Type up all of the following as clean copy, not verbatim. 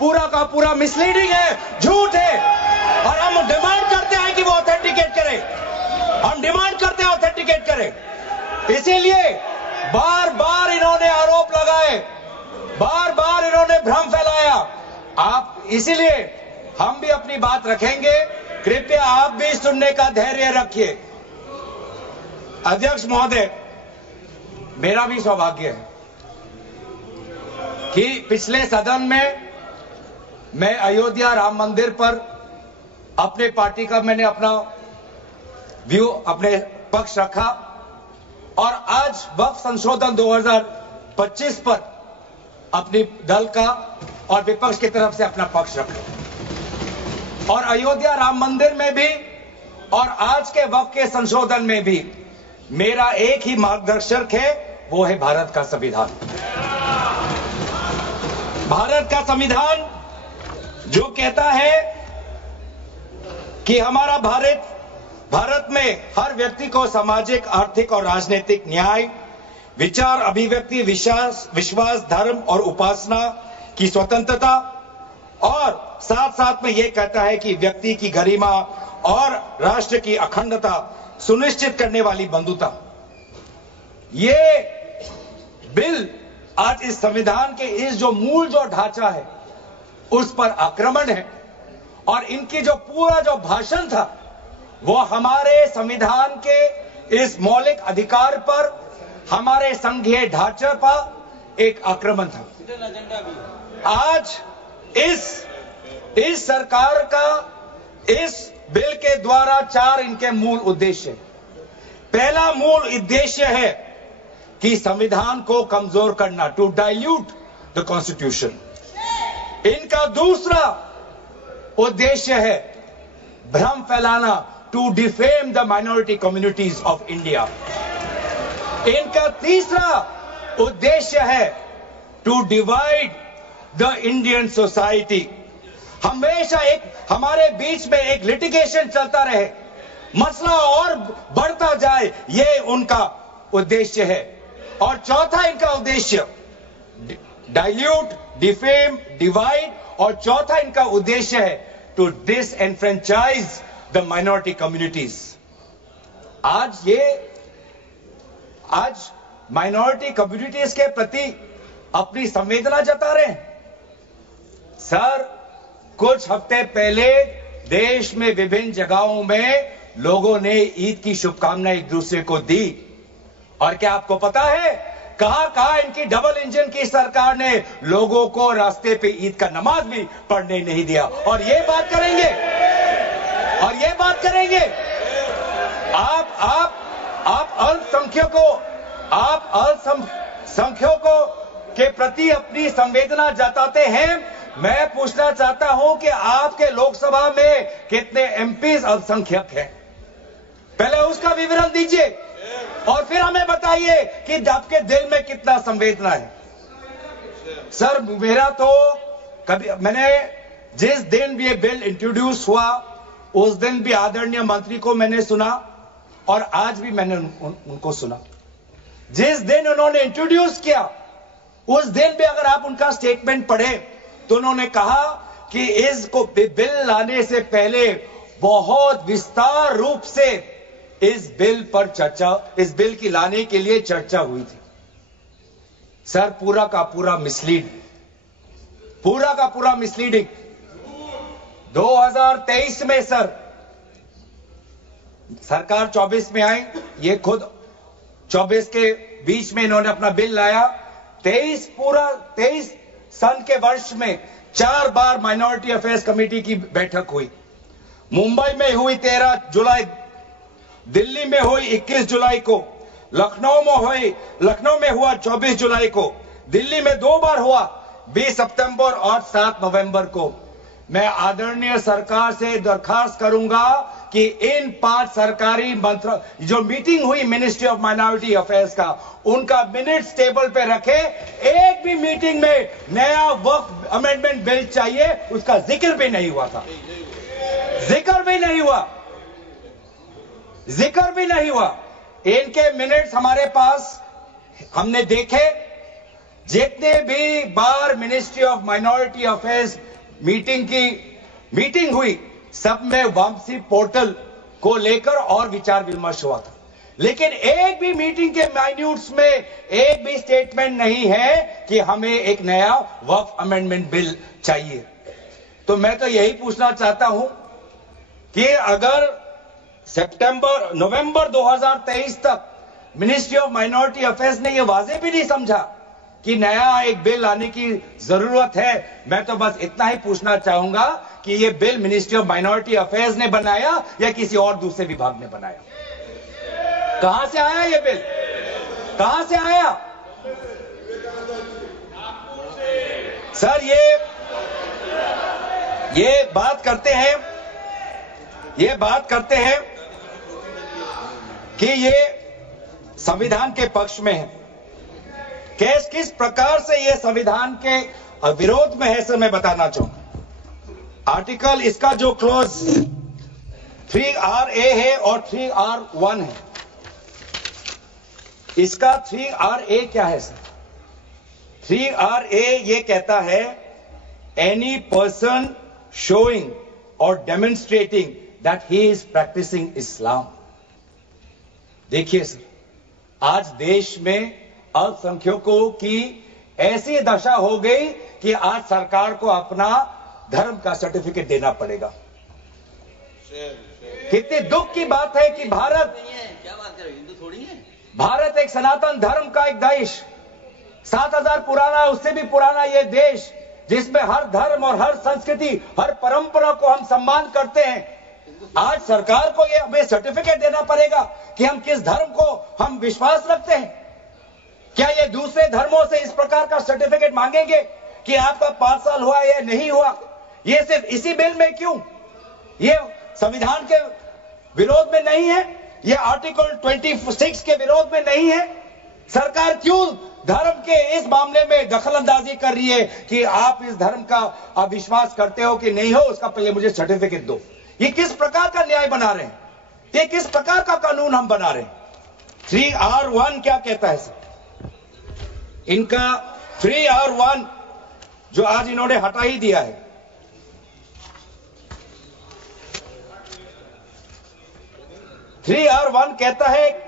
पूरा का पूरा मिसलीडिंग है, झूठ है। और हम डिमांड करते हैं कि वो ऑथेंटिकेट करे, हम डिमांड करते हैं ऑथेंटिकेट करे। इसीलिए बार बार इन्होंने आरोप लगाए, बार बार इन्होंने भ्रम फैलाया। आप इसीलिए हम भी अपनी बात रखेंगे, कृपया आप भी सुनने का धैर्य रखिए। अध्यक्ष महोदय, मेरा भी सौभाग्य है कि पिछले सदन में मैं अयोध्या राम मंदिर पर अपने पार्टी का मैंने अपना व्यू, अपने पक्ष रखा और आज वक्फ संशोधन 2025 पर अपनी दल का और विपक्ष की तरफ से अपना पक्ष रखा। और अयोध्या राम मंदिर में भी और आज के वक्फ के संशोधन में भी मेरा एक ही मार्गदर्शक है, वो है भारत का संविधान। भारत का संविधान जो कहता है कि हमारा भारत में हर व्यक्ति को सामाजिक, आर्थिक और राजनीतिक न्याय, विचार, अभिव्यक्ति, विश्वास, धर्म और उपासना की स्वतंत्रता और साथ साथ में यह कहता है कि व्यक्ति की गरिमा और राष्ट्र की अखंडता सुनिश्चित करने वाली बंधुता। ये बिल आज इस संविधान के इस जो मूल जो ढांचा है उस पर आक्रमण है और इनकी जो पूरा जो भाषण था वो हमारे संविधान के इस मौलिक अधिकार पर, हमारे संघीय ढांचे पर एक आक्रमण था। आज इस सरकार का इस बिल के द्वारा 4 इनके मूल उद्देश्य। पहला मूल उद्देश्य है कि संविधान को कमजोर करना, टू डाइल्यूट द कॉन्स्टिट्यूशन। इनका दूसरा उद्देश्य है भ्रम फैलाना, to defame the minority communities of India. इनका तीसरा उद्देश्य है to divide the Indian society. हमेशा एक हमारे बीच में एक लिटिगेशन चलता रहे, मसला और बढ़ता जाए, ये उनका उद्देश्य है। और चौथा इनका उद्देश्य डाइल्यूट, डिफेम, डिवाइड, और चौथा इनका उद्देश्य है to disenfranchise the minority communities. आज माइनॉरिटी कम्युनिटीज के प्रति अपनी संवेदना जता रहे हैं। सर, कुछ हफ्ते पहले देश में विभिन्न जगहों में लोगों ने ईद की शुभकामनाएं एक दूसरे को दी। और क्या आपको पता है कहां इनकी डबल इंजन की सरकार ने लोगों को रास्ते पे ईद का नमाज भी पढ़ने नहीं दिया। और ये बात करेंगे आप अल्पसंख्यकों के प्रति अपनी संवेदना जताते हैं। मैं पूछना चाहता हूं कि आपके लोकसभा में कितने एमपीज अल्पसंख्यक हैं? पहले उसका विवरण दीजिए और फिर हमें बताइए कि आपके दिल में कितना संवेदना है। सर, मेरा तो मैंने जिस दिन भी ये बिल इंट्रोड्यूस हुआ उस दिन भी आदरणीय मंत्री को मैंने सुना और आज भी मैंने उनको सुना। जिस दिन उन्होंने इंट्रोड्यूस किया उस दिन भी अगर आप उनका स्टेटमेंट पढ़े तो उन्होंने कहा कि इसको बिल लाने से पहले बहुत विस्तार रूप से इस बिल की लाने के लिए चर्चा हुई थी। सर, पूरा का पूरा मिसलीडिंग। 2023 में सर सरकार 24 में आई, ये खुद 24 के बीच में इन्होंने अपना बिल लाया। 23 सन के वर्ष में 4 बार माइनॉरिटी अफेयर्स कमेटी की बैठक हुई। मुंबई में हुई 13 जुलाई, दिल्ली में हुई 21 जुलाई को, लखनऊ में हुआ 24 जुलाई को, दिल्ली में 2 बार हुआ 20 सितंबर और 7 नवंबर को। मैं आदरणीय सरकार से दरखास्त करूंगा कि इन 5 सरकारी मंत्री जो मीटिंग हुई मिनिस्ट्री ऑफ माइनॉरिटी अफेयर्स का, उनका मिनट्स टेबल पे रखे। एक भी मीटिंग में नया वक्फ अमेंडमेंट बिल चाहिए उसका जिक्र भी नहीं हुआ था। जिक्र भी नहीं हुआ। इनके मिनट्स हमारे पास हमने देखे जितने भी बार ministry of minority affairs meeting हुई, सब में वापसी पोर्टल को लेकर और विचार विमर्श हुआ था, लेकिन एक भी मीटिंग के माइन्यूट्स में एक भी स्टेटमेंट नहीं है कि हमें एक नया वक्फ अमेंडमेंट बिल चाहिए। तो मैं तो यही पूछना चाहता हूं कि अगर नवंबर 2023 तक मिनिस्ट्री ऑफ माइनॉरिटी अफेयर्स ने यह वाजे भी नहीं समझा कि नया एक बिल लाने की जरूरत है, मैं तो बस इतना ही पूछना चाहूंगा कि यह bill ministry of minority affairs ने बनाया या किसी और दूसरे विभाग ने बनाया? कहां से आया यह बिल? कहां से आया? सर ये बात करते हैं कि ये संविधान के पक्ष में है। किस प्रकार से ये संविधान के विरोध में है, सर मैं बताना चाहूंगा। आर्टिकल इसका जो क्लॉज 3RA है और 3R1 है। इसका 3RA क्या है सर? 3RA ये कहता है any person showing or demonstrating that he is practicing Islam। देखिए सर, आज देश में अल्पसंख्यकों की ऐसी दशा हो गई कि आज सरकार को अपना धर्म का सर्टिफिकेट देना पड़ेगा। कितने दुख की बात है कि भारत एक सनातन धर्म का एक देश, 7000 पुराना, उससे भी पुराना ये देश, जिसमें हर धर्म और हर संस्कृति, हर परंपरा को हम सम्मान करते हैं। आज सरकार को ये हमें सर्टिफिकेट देना पड़ेगा कि हम किस धर्म को हम विश्वास रखते हैं। क्या ये दूसरे धर्मों से इस प्रकार का सर्टिफिकेट मांगेंगे कि आपका 5 साल हुआ या नहीं हुआ? ये सिर्फ इसी बिल में क्यों? ये संविधान के विरोध में नहीं है? ये आर्टिकल 26 के विरोध में नहीं है? सरकार क्यों धर्म के इस मामले में दखलंदाजी कर रही है कि आप इस धर्म का आप विश्वास करते हो कि नहीं हो, उसका पहले मुझे सर्टिफिकेट दो? ये किस प्रकार का न्याय बना रहे हैं? ये किस प्रकार का कानून हम बना रहे हैं? 3R1 क्या कहता है सर? इनका 3R1 जो आज इन्होंने हटा ही दिया है, (3R1) कहता है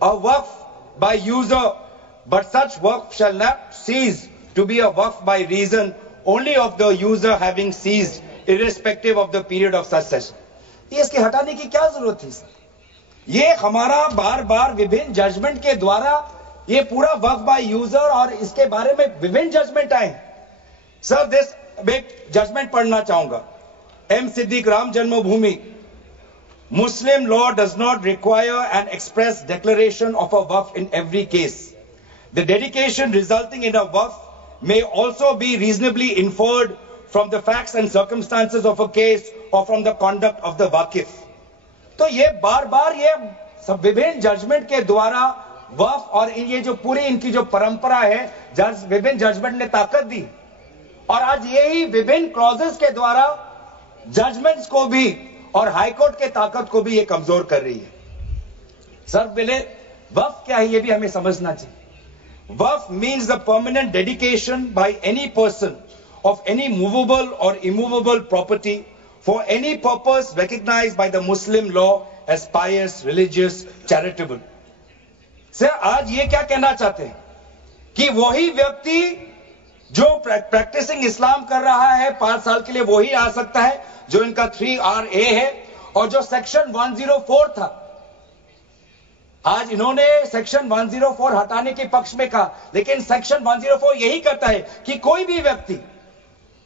a waqf by user, but such waqf shall not cease to be a waqf by reason only of the user having ceased, irrespective of the period of such session। ये इसके हटाने की क्या जरूरत थी सर? ये हमारा बार बार विभिन्न जजमेंट के द्वारा ये पूरा वक्फ बाय यूजर और इसके बारे में विभिन्न जजमेंट आए। सर दिस एक जजमेंट पढ़ना चाहूंगा। M. Siddique, Ram Janmabhoomi, Muslim law does not require an express declaration of a waqf in every case. The dedication resulting in a waqf may also be reasonably inferred from the facts and circumstances of a case or from the conduct of the waqif। तो ये बार बार ये सब विभिन्न judgement के द्वारा वक्फ और ये जो पूरी इनकी जो परंपरा है, विभिन्न जजमेंट ने ताकत दी, और आज यही विभिन्न क्लॉजेस के द्वारा जजमेंट्स को भी और हाईकोर्ट के ताकत को भी ये कमजोर कर रही है। सर पहले वक्फ क्या है ये भी हमें समझना चाहिए। Waqf means the permanent dedication by any person of any movable और immovable property for any purpose recognised by the Muslim law as pious, religious, charitable. Sir आज ये क्या कहना चाहते हैं कि वही व्यक्ति जो प्रैक्टिसिंग इस्लाम कर रहा है 5 साल के लिए वही आ सकता है, जो इनका 3RA है, और जो सेक्शन 104 था, आज इन्होंने सेक्शन 104 हटाने के पक्ष में कहा, लेकिन सेक्शन 104 यही कहता है कि कोई भी व्यक्ति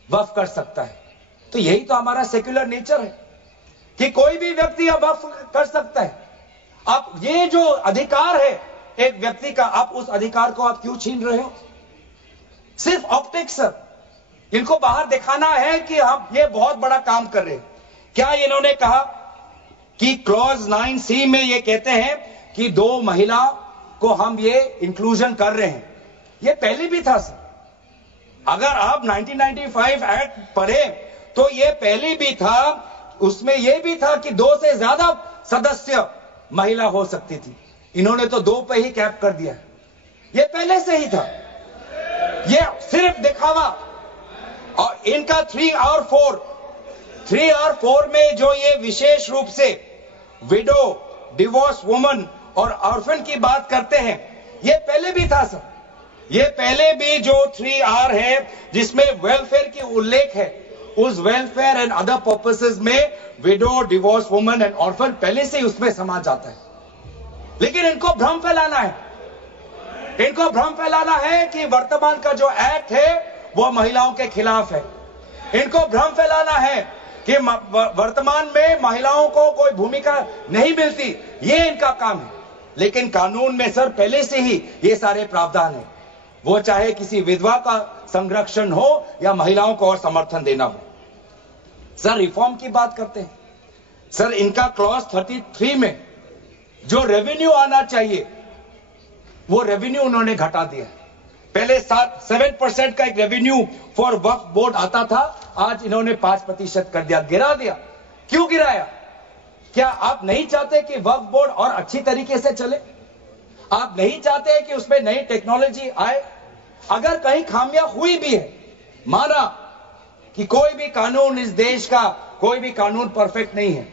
वक्फ कर सकता है। तो यही तो हमारा सेक्युलर नेचर है कि कोई भी व्यक्ति वक्फ कर सकता है। अब ये जो अधिकार है एक व्यक्ति का, आप उस अधिकार को आप क्यों छीन रहे हो? सिर्फ ऑप्टिक्स सर, इनको बाहर दिखाना है कि हम ये बहुत बड़ा काम कर रहे हैं। क्या इन्होंने कहा कि क्लॉज 9C में ये कहते हैं कि 2 महिला को हम ये इंक्लूजन कर रहे हैं? ये पहले भी था सर। अगर आप 1995 एक्ट पढ़े तो ये पहले भी था, उसमें ये भी था कि 2 से ज्यादा सदस्य महिला हो सकती थी। इन्होंने तो 2 पे ही कैप कर दिया। ये पहले से ही था, ये सिर्फ दिखावा। और इनका 3 और 4 में जो ये विशेष रूप से विडो, डिवोर्स वुमन और ऑर्फन की बात करते हैं, ये पहले भी था सर। ये पहले भी जो 3R है जिसमें वेलफेयर की उल्लेख है, उस वेलफेयर एंड अदर पर्पसेस में window, divorce woman and orphan पहले से ही उसमें समा जाता है। लेकिन इनको भ्रम फैलाना है, इनको भ्रम फैलाना है कि वर्तमान का जो एक्ट है वो महिलाओं के खिलाफ है। इनको भ्रम फैलाना है कि वर्तमान में महिलाओं को कोई भूमिका नहीं मिलती, ये इनका काम है। लेकिन कानून में सर पहले से ही ये सारे प्रावधान है, वो चाहे किसी विधवा का संरक्षण हो या महिलाओं को और समर्थन देना हो। सर रिफॉर्म की बात करते हैं, सर इनका क्लॉज 33 में जो रेवेन्यू आना चाहिए वो रेवेन्यू उन्होंने घटा दिया। पहले 7% का एक रेवेन्यू फॉर वक्फ बोर्ड आता था, आज इन्होंने 5% कर दिया, गिरा दिया। क्यों गिराया? क्या आप नहीं चाहते कि वक्फ बोर्ड और अच्छी तरीके से चले? आप नहीं चाहते कि उसमें नई टेक्नोलॉजी आए? अगर कहीं खामियां हुई भी है, माना कि कोई भी कानून इस देश का, कोई भी कानून परफेक्ट नहीं है,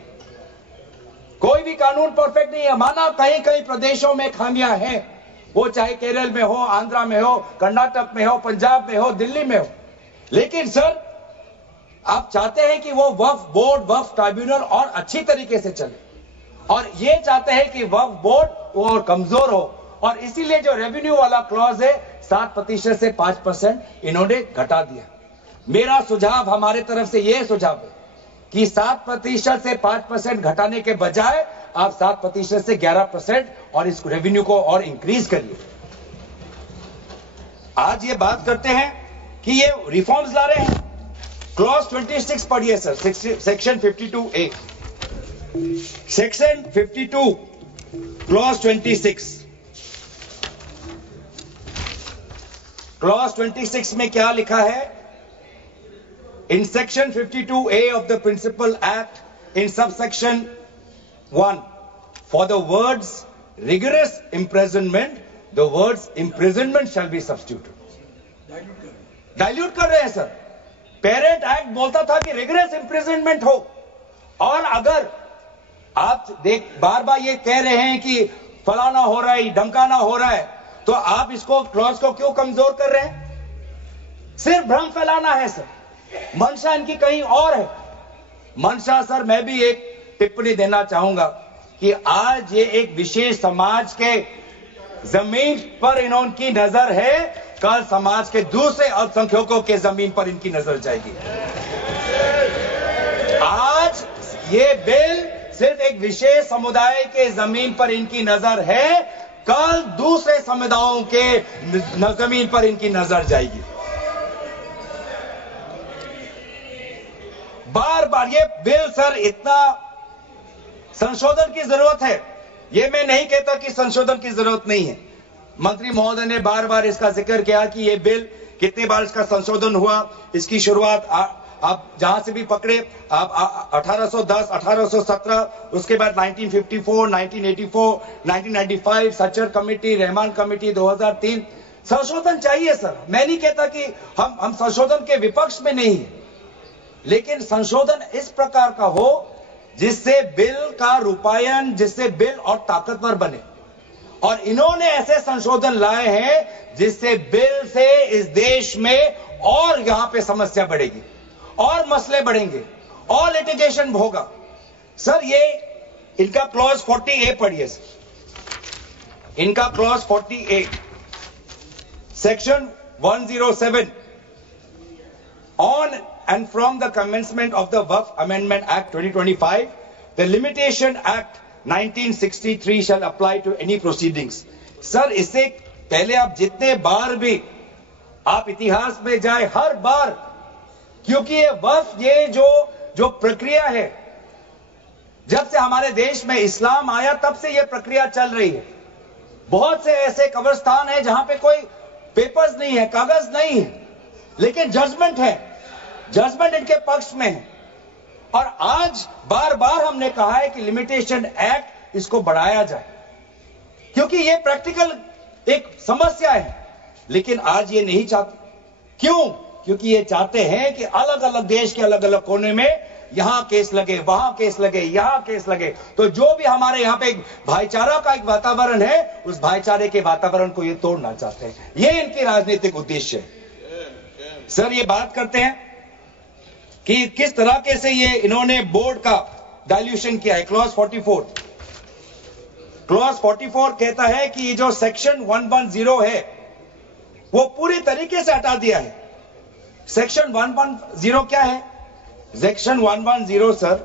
कोई भी कानून परफेक्ट नहीं है, माना कहीं कहीं प्रदेशों में खामियां हैं, वो चाहे केरल में हो, आंध्रा में हो, कर्नाटक में हो, पंजाब में हो, दिल्ली में हो, लेकिन सर आप चाहते हैं कि वो वक्फ बोर्ड, वक्फ ट्राइब्यूनल और अच्छी तरीके से चले, और ये चाहते हैं कि वक्फ बोर्ड और कमजोर हो, और इसीलिए जो रेवेन्यू वाला क्लॉज है 7% से 5% इन्होंने घटा दिया। मेरा सुझाव, हमारे तरफ से यह सुझाव है कि 7% से 5% घटाने के बजाय आप 7% से 11% और इस रेवेन्यू को और इंक्रीज करिए। आज ये बात करते हैं कि ये रिफॉर्म्स ला रहे हैं। क्लॉज 26 पढ़िए sir, section 52A, section 52 clause 26। Clause 26 में क्या लिखा है? In section 52A of the Principal Act, in subsection 1, for the words rigorous imprisonment, the words imprisonment shall be substituted. Dilute कर रहे हैं सर। पेरेंट एक्ट बोलता था कि रिगरस इंप्रिजनमेंट हो, और अगर आप बार बार ये कह रहे हैं कि फलाना हो रहा है, धमकाना हो रहा है, तो आप इसको क्लॉज को क्यों कमजोर कर रहे हैं? सिर्फ भ्रम फैलाना है सर। मंशा इनकी कहीं और है। मंशा सर, मैं भी एक टिप्पणी देना चाहूंगा कि आज ये एक विशेष समाज के जमीन पर इनकी नजर है, कल समाज के दूसरे अल्पसंख्यकों के जमीन पर इनकी नजर जाएगी। आज ये बिल सिर्फ एक विशेष समुदाय के जमीन पर इनकी नजर है, कल दूसरे समुदायों के जमीन पर इनकी नजर जाएगी। बार बार ये बिल सर, इतना संशोधन की जरूरत है, ये मैं नहीं कहता कि संशोधन की जरूरत नहीं है। मंत्री महोदय ने बार बार इसका जिक्र किया कि ये बिल कितने बार इसका संशोधन हुआ। इसकी शुरुआत आप जहां से भी पकड़े, आप 1810, 1817, उसके बाद 1954, 1984, 1995, सच्चर कमेटी, रहमान कमेटी 2003। संशोधन चाहिए सर, मैं नहीं कहता कि हम संशोधन के विपक्ष में नहीं है, लेकिन संशोधन इस प्रकार का हो जिससे बिल का रूपायन, जिससे बिल और ताकतवर बने। और इन्होंने ऐसे संशोधन लाए हैं जिससे बिल से इस देश में और यहां पे समस्या बढ़ेगी, और मसले बढ़ेंगे, और लिटिगेशन होगा। सर ये इनका क्लॉज 40A पढ़िए सर, इनका clause 40A, section 107, on and from the commencement of the Waqf Amendment Act 2025, the Limitation Act 1963 shall apply to any proceedings. Sir इससे पहले आप जितने बार भी आप इतिहास में जाए, हर बार, क्योंकि ये वक्फ, ये जो प्रक्रिया है, जब से हमारे देश में इस्लाम आया तब से ये प्रक्रिया चल रही है। बहुत से ऐसे कब्रिस्तान है जहां पे कोई पेपर्स नहीं है, कागज नहीं है, लेकिन जजमेंट है, जजमेंट इनके पक्ष में है। और आज बार बार हमने कहा है कि लिमिटेशन एक्ट इसको बढ़ाया जाए, क्योंकि ये प्रैक्टिकल एक समस्या है, लेकिन आज ये नहीं चाहते। क्यों? क्योंकि ये चाहते हैं कि अलग अलग देश के अलग अलग कोने में यहां केस लगे, वहां केस लगे, यहां केस लगे। तो जो भी हमारे यहां पे एक भाईचारा का एक वातावरण है, उस भाईचारे के वातावरण को ये तोड़ना चाहते हैं। ये इनकी राजनीतिक उद्देश्य है। सर, ये बात करते हैं कि किस तरह से ये इन्होंने बोर्ड का डाइल्यूशन किया है। क्लॉज 44 कहता है कि ये जो सेक्शन 110 है वो पूरी तरीके से हटा दिया है। सेक्शन 110 क्या है? Section 110 sir,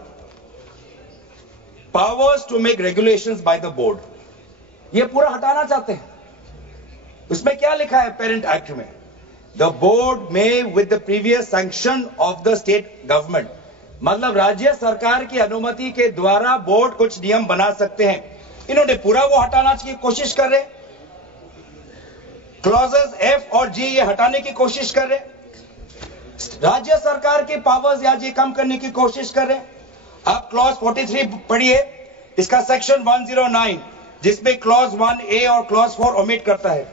powers to make regulations by the board, ये पूरा हटाना चाहते हैं। उसमें क्या लिखा है पेरेंट एक्ट में? द बोर्ड में with the previous sanction of the state government, मतलब राज्य सरकार की अनुमति के द्वारा बोर्ड कुछ नियम बना सकते हैं। इन्होंने पूरा वो हटाने की कोशिश कर रहे। क्लॉजेस एफ और जी ये हटाने की कोशिश कर रहे। राज्य सरकार के पावर्स या जी कम करने की कोशिश कर रहे। आप क्लॉज 43 पढ़िए, इसका सेक्शन 109, जिसमें क्लॉज 1A और क्लॉज 4 ओमिट करता है।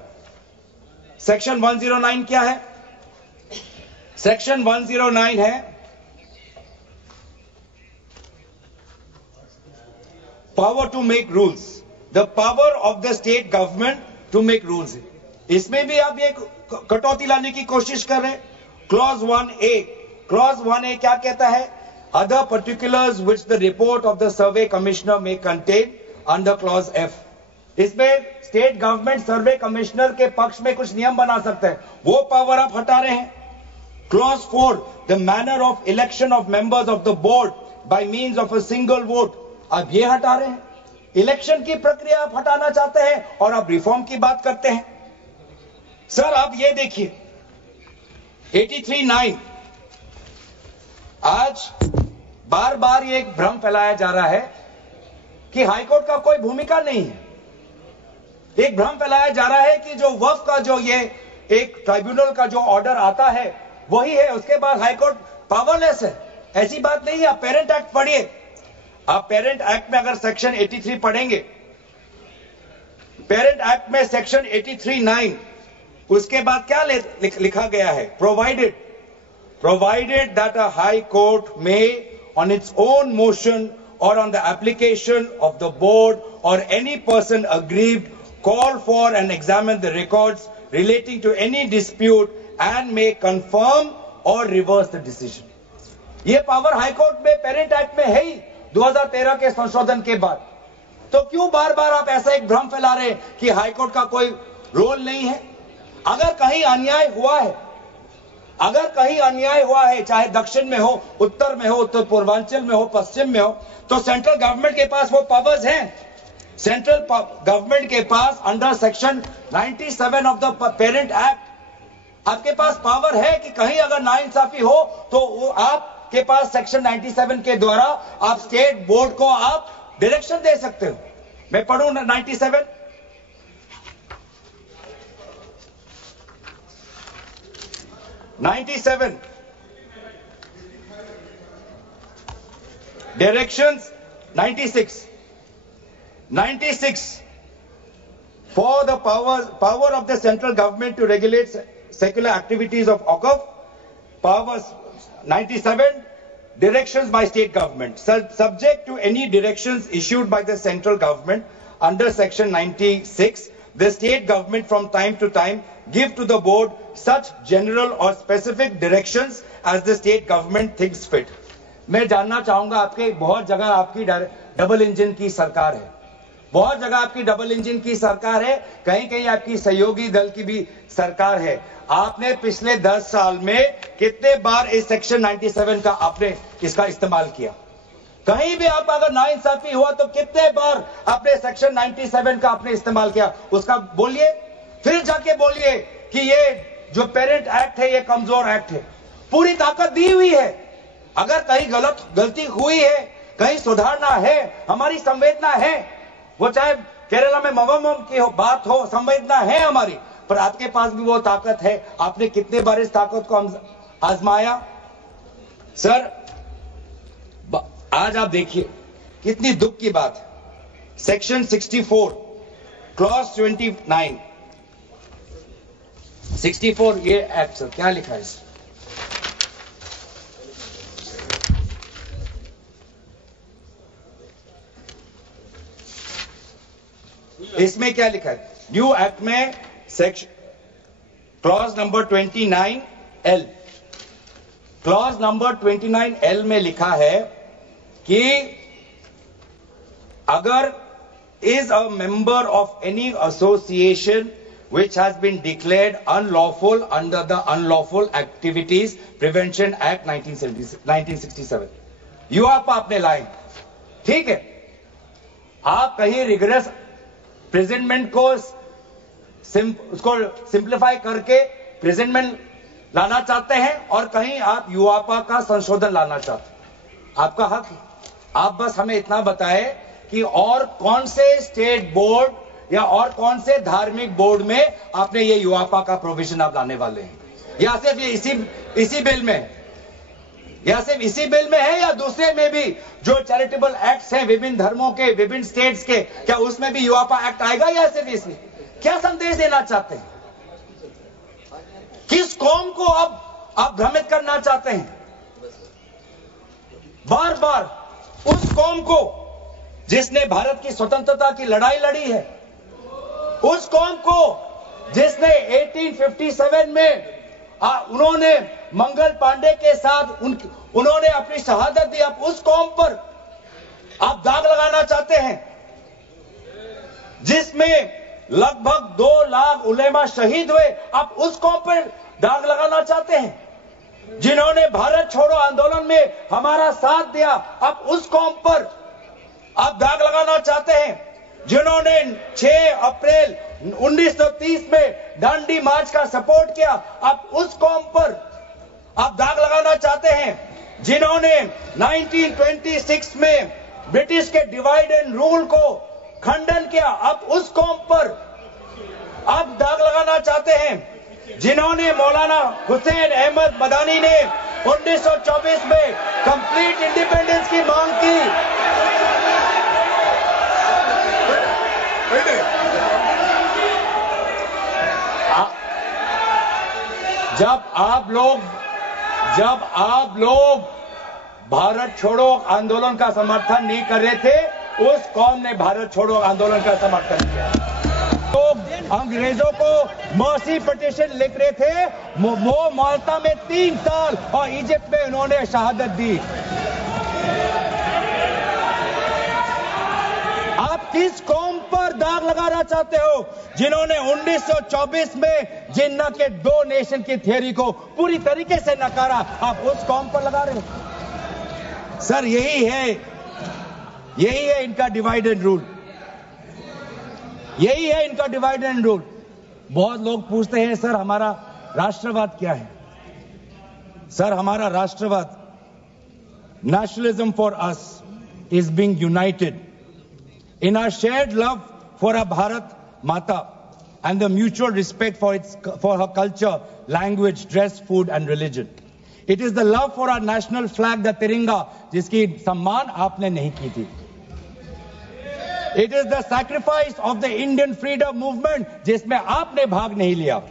सेक्शन 109 क्या है? सेक्शन 109 है power to make rules, the power of the state government to make rules. इसमें भी आप ये कटौती लाने की कोशिश कर रहे हैं। क्लॉज 1A क्या कहता है? Other particulars which the report of the survey commissioner में कंटेन अंडर क्लॉज F। इसमें स्टेट गवर्नमेंट सर्वे कमिश्नर के पक्ष में कुछ नियम बना सकते हैं, वो पावर आप हटा रहे हैं। Clause 4, the manner of election of members of the board by means of a single vote, आप ये हटा रहे हैं। इलेक्शन की प्रक्रिया आप हटाना चाहते हैं और आप रिफॉर्म की बात करते हैं। सर, आप ये देखिए 83(9), आज बार बार ये एक भ्रम फैलाया जा रहा है कि हाईकोर्ट का कोई भूमिका नहीं है। एक भ्रम फैलाया जा रहा है कि जो वक्फ का जो ये एक ट्राइब्यूनल का जो ऑर्डर आता है वही है, उसके बाद हाईकोर्ट पावरलेस है। ऐसी बात नहीं है। आप पेरेंट एक्ट पढ़िए। आप पेरेंट एक्ट में अगर सेक्शन 83 पढ़ेंगे, पेरेंट एक्ट में सेक्शन 83(9), उसके बाद क्या लिखा गया है? provided that a high court may on its own motion or on the application of the board or any person aggrieved call for and examine the records relating to any dispute and may confirm or reverse the decision। ये power high court में parent act में है ही 2013 के संशोधन के बाद। तो क्यों बार बार आप ऐसा एक भ्रम फैला रहे हैं कि हाई कोर्ट का कोई रोल नहीं है? अगर कहीं अन्याय हुआ है, अगर कहीं अन्याय हुआ है, चाहे दक्षिण में हो, उत्तर में हो, उत्तर पूर्वांचल में हो, पश्चिम में हो, तो सेंट्रल गवर्नमेंट के पास वो पावर्स हैं। सेंट्रल गवर्नमेंट के पास under section 97 of the parent act आपके पास पावर है कि कहीं अगर नाइंसाफी हो तो वो आपके पास सेक्शन 97 के द्वारा आप स्टेट बोर्ड को आप डायरेक्शन दे सकते हो। मैं पढ़ूं 97। Directions 96 for the power of the central government to regulate secular activities of OCF, powers 97 directions by state government subject to any directions issued by the central government under section 96, the state government from time to time give to the board such general or specific directions as the state government thinks fit। मैं जानना चाहूंगा, आपके बहुत जगह आपकी double engine की सरकार है, बहुत जगह आपकी डबल इंजन की सरकार है, कहीं कहीं आपकी सहयोगी दल की भी सरकार है। आपने पिछले 10 साल में कितने बार इस सेक्शन 97 का आपने इसका इस्तेमाल किया? कहीं भी आप अगर नाइंसाफी हुआ तो कितने बार आपने सेक्शन 97 का आपने इस्तेमाल किया? उसका बोलिए, फिर जाके बोलिए कि ये जो पेरेंट एक्ट है ये कमजोर एक्ट है। पूरी ताकत दी हुई है। अगर कहीं गलती हुई है, कहीं सुधारना है, हमारी संवेदना है, वो चाहे केरला में मवम की बात हो, संवेदना है हमारी, पर आपके पास भी वो ताकत है। आपने कितने बार इस ताकत को आजमाया? सर, आज आप देखिए कितनी दुख की बात है। सेक्शन 64 क्लॉज 29 64 ये एक्ट सर क्या लिखा है इसमें? इसमें क्या लिखा है? न्यू एक्ट में section clause number 29L, clause number 29L में लिखा है कि अगर is a member of any association which has been declared unlawful under the Unlawful Activities Prevention Act 1967. यूआपा आपने लाए, ठीक है? आप कहीं रिगरस प्रेजेंटमेंट को उसको सिंप्लीफाई करके प्रेजेंटमेंट लाना चाहते हैं और कहीं आप यूआपा का संशोधन लाना चाहते हैं, आपका हक है। आप बस हमें इतना बताएं कि और कौन से स्टेट बोर्ड या और कौन से धार्मिक बोर्ड में आपने ये यूआपा का प्रोविजन आप लाने वाले हैं, या सिर्फ ये इसी बिल में, या सिर्फ इसी बिल में है या दूसरे में भी जो चैरिटेबल एक्ट्स हैं विभिन्न धर्मों के विभिन्न स्टेट्स के, क्या उसमें भी यूआपा एक्ट आएगा या सिर्फ इसमें? क्या संदेश देना चाहते हैं? किस कौम को अब आप भ्रमित करना चाहते हैं? बार बार उस कौम को जिसने भारत की स्वतंत्रता की लड़ाई लड़ी है, उस कौम को जिसने 1857 में उन्होंने मंगल पांडे के साथ उन्होंने अपनी शहादत दी, आप उस कौम पर आप दाग लगाना चाहते हैं जिसमें लगभग 2 लाख उलेमा शहीद हुए, आप उस कौम पर दाग लगाना चाहते हैं जिन्होंने भारत छोड़ो आंदोलन में हमारा साथ दिया, आप उस कौम पर आप दाग लगाना चाहते हैं जिन्होंने 6 अप्रैल 1930 में दांडी मार्च का सपोर्ट किया, आप उस कौम पर आप दाग लगाना चाहते हैं जिन्होंने 1926 में ब्रिटिश के डिवाइड एंड रूल को खंडन किया, आप उस कौम पर आप दाग लगाना चाहते हैं जिन्होंने मौलाना हुसैन अहमद मदानी ने 1924 में कंप्लीट इंडिपेंडेंस की मांग की। जब आप लोग भारत छोड़ो आंदोलन का समर्थन नहीं कर रहे थे, उस कौम ने भारत छोड़ो आंदोलन का समर्थन किया। तो अंग्रेजों को मर्सी पिटीशन लिख रहे थे, वो माल्टा में 3 साल और इजिप्ट में उन्होंने शहादत दी। आप किस कौम पर दाग लगाना चाहते हो जिन्होंने 1924 में जिन्ना के 2 नेशन की थ्योरी को पूरी तरीके से नकारा, आप उस कौम पर लगा रहे हो? सर यही है इनका डिवाइड एंड रूल, यही है इनका डिवाइड एंड रूल। बहुत लोग पूछते हैं सर हमारा राष्ट्रवाद क्या है? सर हमारा राष्ट्रवाद, nationalism for us is being United in our shared love for our Bharat Mata and the mutual respect for her culture, language, dress, food and religion. It is the love for our national flag, the Tiringa, जिसकी सम्मान आपने नहीं की थी. It is the sacrifice of the Indian freedom movement, जिसमें आपने भाग नहीं लिया.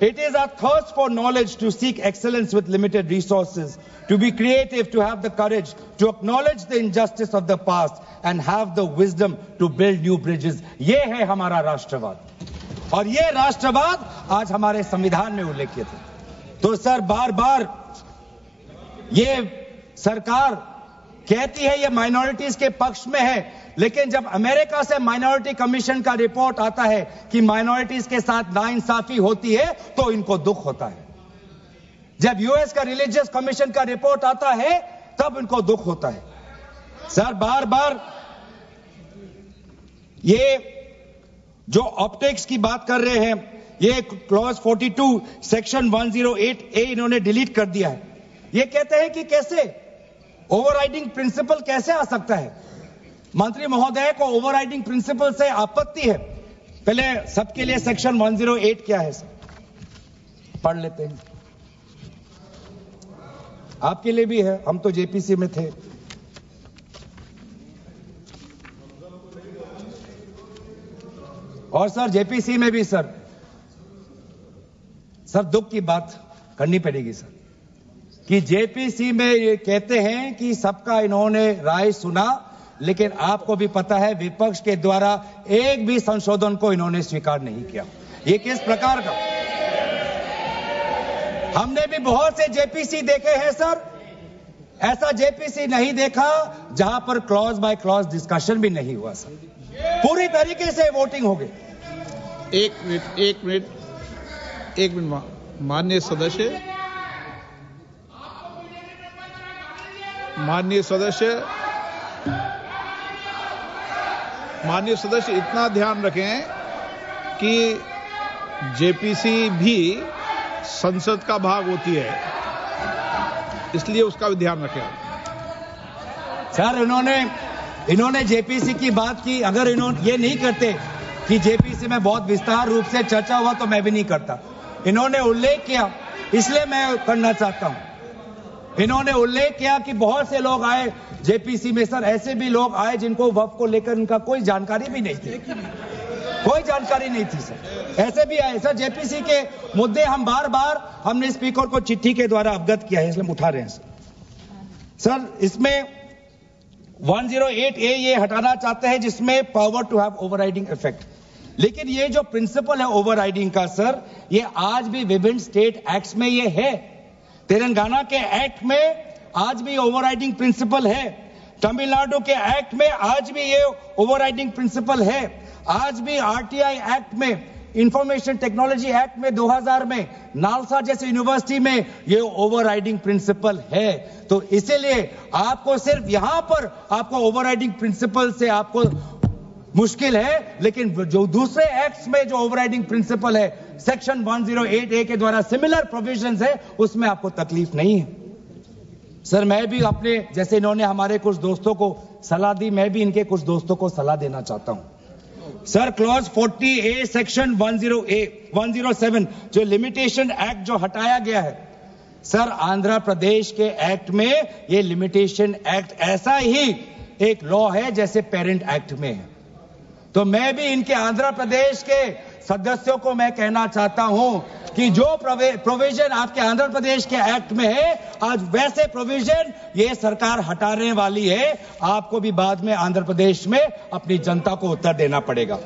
It is our thirst for knowledge, to seek excellence with limited resources, to be creative, to have the courage, to acknowledge the injustice of the past and have the wisdom to build new bridges. ये है हमारा राष्ट्रवाद और ये राष्ट्रवाद आज हमारे संविधान में उल्लेखित है. तो सर बार बार ये सरकार कहती है ये माइनॉरिटीज के पक्ष में है, लेकिन जब अमेरिका से माइनॉरिटी कमीशन का रिपोर्ट आता है कि माइनॉरिटीज के साथ नाइंसाफी होती है तो इनको दुख होता है. जब यूएस का रिलीजियस कमीशन का रिपोर्ट आता है तब इनको दुख होता है. सर बार बार ये जो ऑप्टिक्स की बात कर रहे हैं, ये क्लॉज 42 सेक्शन 108A इन्होंने डिलीट कर दिया है. ये कहते हैं कि कैसे ओवरराइडिंग प्रिंसिपल कैसे आ सकता है. मंत्री महोदय को ओवरराइडिंग प्रिंसिपल से आपत्ति है. पहले सबके लिए सेक्शन 108 क्या है सर पढ़ लेते हैं. आपके लिए भी है, हम तो जेपीसी में थे. और सर जेपीसी में भी सर सर दुख की बात करनी पड़ेगी सर कि जेपीसी में ये कहते हैं कि सबका इन्होंने राय सुना, लेकिन आपको भी पता है विपक्ष के द्वारा एक भी संशोधन को इन्होंने स्वीकार नहीं किया। ये किस प्रकार का, हमने भी बहुत से जेपीसी देखे हैं सर, ऐसा जेपीसी नहीं देखा जहां पर क्लॉज बाय क्लॉज डिस्कशन भी नहीं हुआ सर, पूरी तरीके से वोटिंग हो गई। एक मिनट माननीय सदस्य इतना ध्यान रखें कि जेपीसी भी संसद का भाग होती है, इसलिए उसका भी ध्यान रखें। सर इन्होंने जेपीसी की बात की, अगर इन्होंने ये नहीं करते कि जेपीसी में बहुत विस्तार रूप से चर्चा हुआ तो मैं भी नहीं करता। इन्होंने उल्लेख किया, इसलिए मैं करना चाहता हूं। इन्होंने उल्लेख किया कि बहुत से लोग आए जेपीसी में, सर ऐसे भी लोग आए जिनको वक्फ को लेकर उनका कोई जानकारी भी नहीं थी, कोई जानकारी नहीं थी सर, ऐसे भी आए सर। जेपीसी के मुद्दे हम बार बार हमने स्पीकर को चिट्ठी के द्वारा अवगत किया है, इसलिए हम उठा रहे हैं सर। इसमें 108A ये हटाना चाहते हैं जिसमें power to have overriding effect, लेकिन ये जो प्रिंसिपल है ओवरराइडिंग का सर, ये आज भी विभिन्न स्टेट एक्ट्स में ये है। तेलंगाना के एक्ट में आज भी ओवरराइडिंग प्रिंसिपल है, तमिलनाडु के एक्ट में आज भी ये ओवरराइडिंग प्रिंसिपल है, आज भी आरटीआई एक्ट में, इंफॉर्मेशन टेक्नोलॉजी एक्ट में 2000 में, नालसा जैसे यूनिवर्सिटी में ये ओवरराइडिंग प्रिंसिपल है। तो इसीलिए आपको सिर्फ यहां पर आपको ओवरराइडिंग प्रिंसिपल से आपको मुश्किल है, लेकिन जो दूसरे एक्ट्स में जो ओवरराइडिंग प्रिंसिपल है सेक्शन 108A के द्वारा सिमिलर प्रोविजंस है, उसमें आपको तकलीफ नहीं है सर। मैं भी अपने जैसे इन्होंने हमारे कुछ दोस्तों को सलाह दी, मैं भी इनके कुछ दोस्तों को सलाह देना चाहता हूं सर। क्लॉज 40A सेक्शन 107 जो लिमिटेशन एक्ट जो हटाया गया है सर, आंध्र प्रदेश के एक्ट में ये लिमिटेशन एक्ट ऐसा ही एक लॉ है जैसे पेरेंट एक्ट में है। तो मैं भी इनके आंध्र प्रदेश के सदस्यों को मैं कहना चाहता हूं कि जो प्रोविजन आपके आंध्र प्रदेश के एक्ट में है, आज वैसे प्रोविजन ये सरकार हटाने वाली है। आपको भी बाद में आंध्र प्रदेश में अपनी जनता को उत्तर देना पड़ेगा।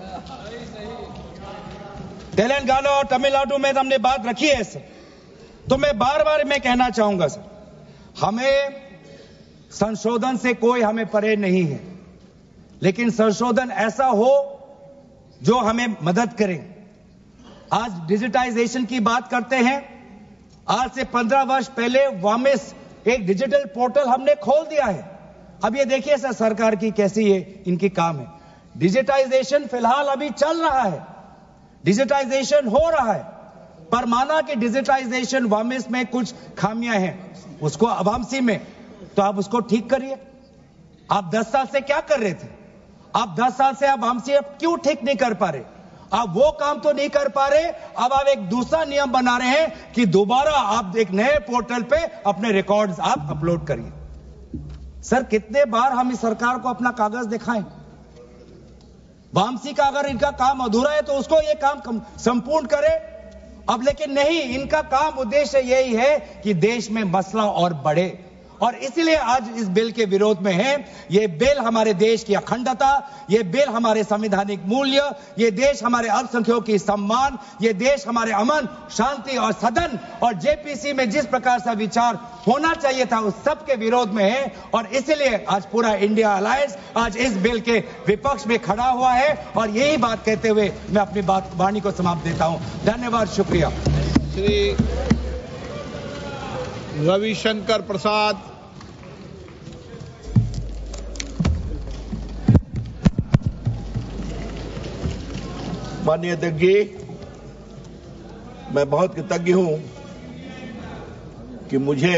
तेलंगाना और तमिलनाडु में हमने बात रखी है सर, तो मैं बार बार मैं कहना चाहूंगा सर, हमें संशोधन से कोई हमें परे नहीं है, लेकिन संशोधन ऐसा हो जो हमें मदद करे। आज डिजिटाइजेशन की बात करते हैं, आज से 15 वर्ष पहले वामिस एक डिजिटल पोर्टल हमने खोल दिया है। अब ये देखिए सर सरकार की कैसी ये इनकी काम है। डिजिटाइजेशन फिलहाल अभी चल रहा है, डिजिटाइजेशन हो रहा है, पर माना कि डिजिटाइजेशन वामिस में कुछ खामियां हैं, उसको वामसी में, तो आप उसको ठीक करिए। आप 10 साल से क्या कर रहे थे? आप 10 साल से आप वामसी क्यों ठीक नहीं कर पा रहे? आप वो काम तो नहीं कर पा रहे, अब आप एक दूसरा नियम बना रहे हैं कि दोबारा आप एक नए पोर्टल पे अपने रिकॉर्ड्स आप अपलोड करिए। सर कितने बार हम इस सरकार को अपना कागज दिखाएं? वामसी का अगर इनका काम अधूरा है तो उसको ये काम संपूर्ण करे। अब लेकिन नहीं, इनका काम उद्देश्य यही है कि देश में मसला और बढ़े, और इसीलिए आज इस बिल के विरोध में है। ये बिल हमारे देश की अखंडता, ये बिल हमारे संवैधानिक मूल्य, ये देश हमारे अल्पसंख्यकों की सम्मान, ये देश हमारे अमन शांति और सदन और जेपीसी में जिस प्रकार से विचार होना चाहिए था उस सब के विरोध में है। और इसीलिए आज पूरा इंडिया अलायंस आज इस बिल के विपक्ष में खड़ा हुआ है। और यही बात कहते हुए मैं अपनी वाणी को समाप्त देता हूं। धन्यवाद, शुक्रिया। श्री रविशंकर प्रसाद। माननीय अध्यक्ष जी, मैं बहुत कृतज्ञ हूं कि मुझे